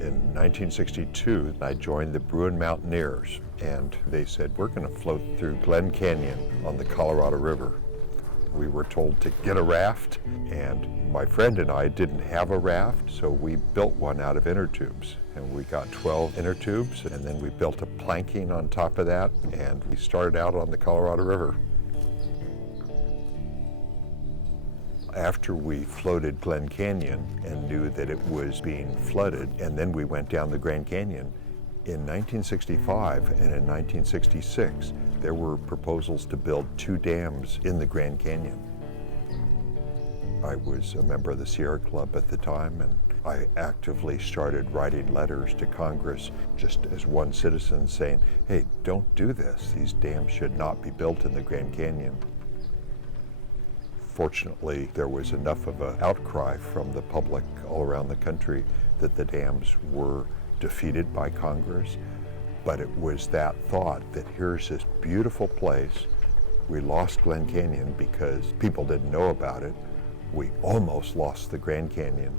In 1962, I joined the Bruin Mountaineers, and they said, we're going to float through Glen Canyon on the Colorado River. We were told to get a raft, and my friend and I didn't have a raft, so we built one out of inner tubes. And we got 12 inner tubes, and then we built a planking on top of that, and we started out on the Colorado River. After we floated Glen Canyon and knew that it was being flooded, and then we went down the Grand Canyon, in 1965 and in 1966, there were proposals to build 2 dams in the Grand Canyon. I was a member of the Sierra Club at the time, and I actively started writing letters to Congress just as one citizen saying, hey, don't do this. These dams should not be built in the Grand Canyon. Fortunately, there was enough of an outcry from the public all around the country that the dams were defeated by Congress. But it was that thought that here's this beautiful place. We lost Glen Canyon because people didn't know about it. We almost lost the Grand Canyon.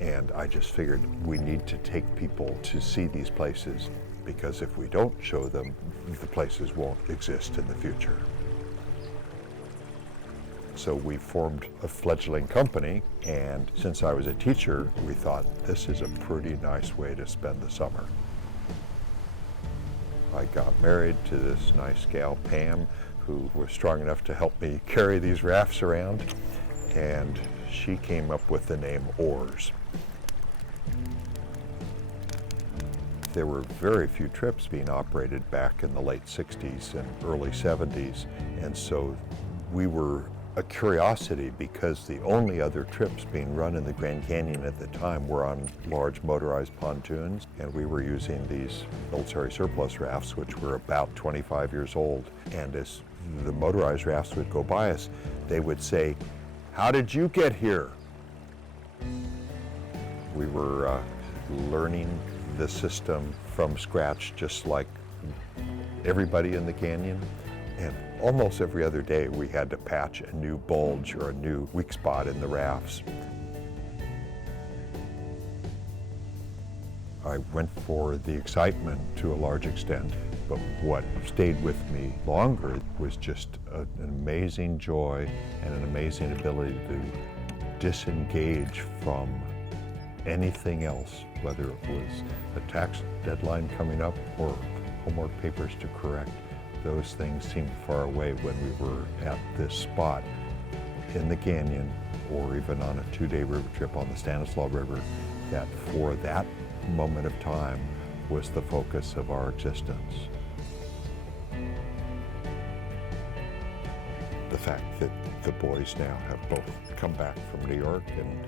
And I just figured we need to take people to see these places, because if we don't show them, the places won't exist in the future. So we formed a fledgling company, and since I was a teacher, we thought this is a pretty nice way to spend the summer. I got married to this nice gal, Pam, who was strong enough to help me carry these rafts around, and she came up with the name O.A.R.S. There were very few trips being operated back in the late 60s and early 70s, and so we were a curiosity because the only other trips being run in the Grand Canyon at the time were on large motorized pontoons, and we were using these military surplus rafts, which were about 25 years old. And as the motorized rafts would go by us, they would say, "How did you get here?" We were learning the system from scratch, just like everybody in the canyon. And almost every other day we had to patch a new bulge or a new weak spot in the rafts. I went for the excitement to a large extent, but what stayed with me longer was just an amazing joy and an amazing ability to disengage from anything else, whether it was a tax deadline coming up or homework papers to correct. Those things seemed far away when we were at this spot in the canyon, or even on a 2-day river trip on the Stanislaus River, that for that moment of time was the focus of our existence. The fact that the boys now have both come back from New York and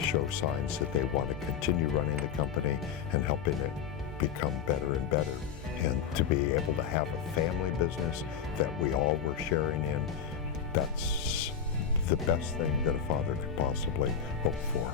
show signs that they want to continue running the company and helping it become better and better. And to be able to have a family business that we all were sharing in, that's the best thing that a father could possibly hope for.